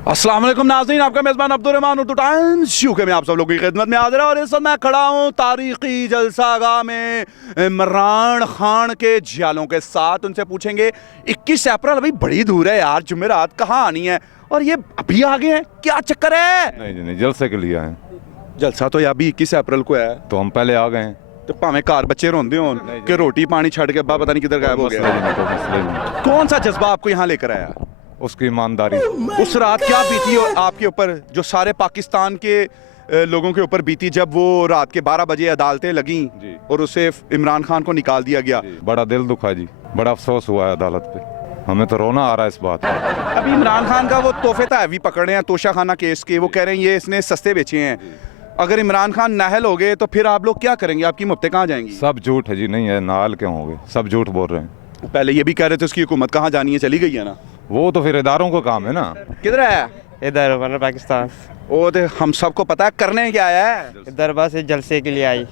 अस्सलाम वालेकुम नाज़रीन, आपका मेज़बान अब्दुर्रहमान उर्दू टाइम्स शो के में आप सब लोगों की खिदमत में हाजिर है। और इस वक्त मैं खड़ा हूँ तारीखी जलसागाह में इमरान खान के जियालों के साथ। उनसे पूछेंगे 21 अप्रैल, भाई बड़ी दूर है यार, जुमेरात कहाँ आनी है और ये अभी आ गए हैं, क्या चक्कर है? नहीं, जलसे के लिए आए। जलसा तो अभी 21 अप्रैल को है, तो हम पहले आ गए हैं। तो भावें घर बच्चे रोंदे हो कि रोटी पानी छड़ के अब्बा पता नहीं किधर गायब हो गया। मसले नहीं। कौन सा जज्बा आपको यहाँ लेकर आया? उसकी ईमानदारी। उस रात क्या बीती आपके ऊपर, जो सारे पाकिस्तान के लोगों के ऊपर बीती, जब वो रात के 12 बजे अदालतें लगीं जी। और उससे इमरान खान को निकाल दिया गया? बड़ा दिल दुखा जी, बड़ा अफसोस हुआ है अदालत पे। हमें तो रोना आ रहा है इस बात पर। अभी इमरान खान का वो तोहफे तहवी पकड़े हैं तोशा खाना केस के, वो कह रहे हैं ये इसने सस्ते बेचे हैं। अगर इमरान खान नाहल हो गए तो फिर आप लोग क्या करेंगे? आपकी मुफ्तें कहाँ जाएंगी? सब झूठ है जी, नहीं है नाल क्यों हो गए, सब झूठ बोल रहे हैं। पहले ये भी कह रहे थे उसकी हुकूमत कहाँ जानी है, चली गई है ना। वो तो फिर इदारों का काम है ना। किधर है? इधर वरना पाकिस्तान। वो तो हम सबको पता है, करने क्या आया है? इधर बस जलसे के लिए आई।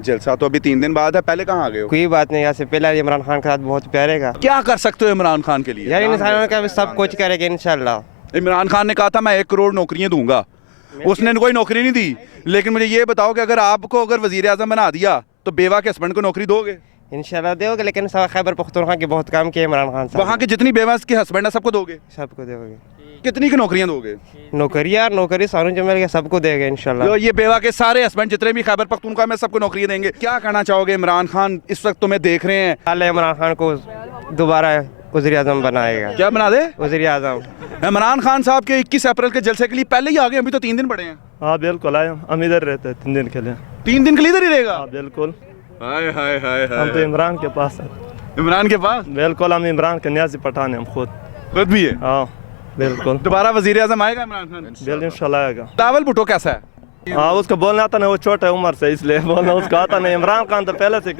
जलसा तो अभी 3 दिन बाद है, पहले कहाँ आ गए हो? कोई बात नहीं, यहाँ से पहले इमरान खान के साथ बहुत प्यारे का क्या कर सकते हो इमरान खान के लिए? यार, इंसानों का भी सब कुछ करेगा इंशाल्लाह। इमरान खान ने कहा था मैं 1 करोड़ नौकरियां दूंगा, उसने कोई नौकरी नहीं दी। लेकिन मुझे ये बताओ कि अगर आपको वजीर आजम बना दिया तो बेवा के हस्बैंड को नौकरी दोगे? इंशाल्लाह दोगे, लेकिन सब खैबर पख्तूनख्वा के बहुत काम किए इमरान खान साहब। वहाँ के जितनी बेवा के हस्बैंड है सबको दोगे? सबको दोगे। कितनी की नौकरियां दोगे? नौकरी सानू जो मिल गया सबको देगा इंशाल्लाह। तो ये बेवा के सारे हस्बैंड जितने भी खैबर पख्तूनख्वा में सबको नौकरियां देंगे। क्या कहना चाहोगे? इमरान खान इस वक्त तुम्हें देख रहे हैं, अल्लाह इमरान खान को दोबारा वज़ीर आज़म बनाएगा। क्या बना दे? वज़ीर आज़म। इमरान खान साहब के 21 अप्रैल के जलसे के लिए पहले ही आ गए, अभी तो 3 दिन पड़े हैं। हाँ बिल्कुल आए, हम इधर रहते हैं 3 दिन के लिए। 3 दिन के लिए इधर ही रहेगा? हाँ बिल्कुल। हाय हाय हाय हम तो इमरान के पास हैं। इमरान के पास? बिल्कुल, हम इमरान के न्याजी पठान हैं, हम खुद भी है। हाँ बिल्कुल। दोबारा वजीर आजम आएगा इमरान खान? बिल्कुल इंशाल्लाह आएगा। बिलावल भुट्टो कैसा है? हाँ, उसको बोलना आता नहीं, वो छोटा है उम्र से, इसलिए बोलना उसको आता नहीं। इमरान खान तो पहले से।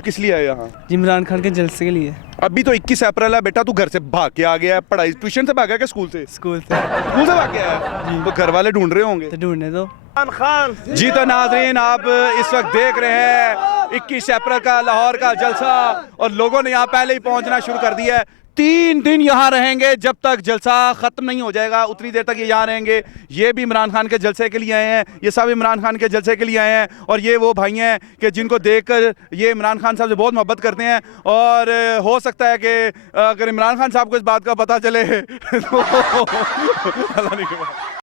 किस लिए आए यहाँ? इमरान खान के जलसे के लिए। अभी तो 21 अप्रैल है बेटा, तू घर से भाग के आ गया है? पढ़ाई ट्यूशन से भागा क्या स्कूल से? स्कूल से भाग के आया है? तो घर वाले ढूंढ रहे होंगे। तो ढूंढने दो। इमरान खान जी तो नाजरीन, आप इस वक्त देख रहे हैं 21 अप्रैल का लाहौर का जलसा, और लोगों ने यहाँ पहले ही पहुँचना शुरू कर दिया है। 3 दिन यहाँ रहेंगे, जब तक जलसा ख़त्म नहीं हो जाएगा उतनी देर तक ये यहाँ रहेंगे। ये भी इमरान खान के जलसे के लिए आए हैं, ये सब इमरान खान के जलसे के लिए आए हैं। और ये वो भाई हैं कि जिनको देखकर ये इमरान खान साहब से बहुत मोहब्बत करते हैं। और हो सकता है कि अगर इमरान खान साहब को इस बात का पता चले तो अल्लाह नहीं करे।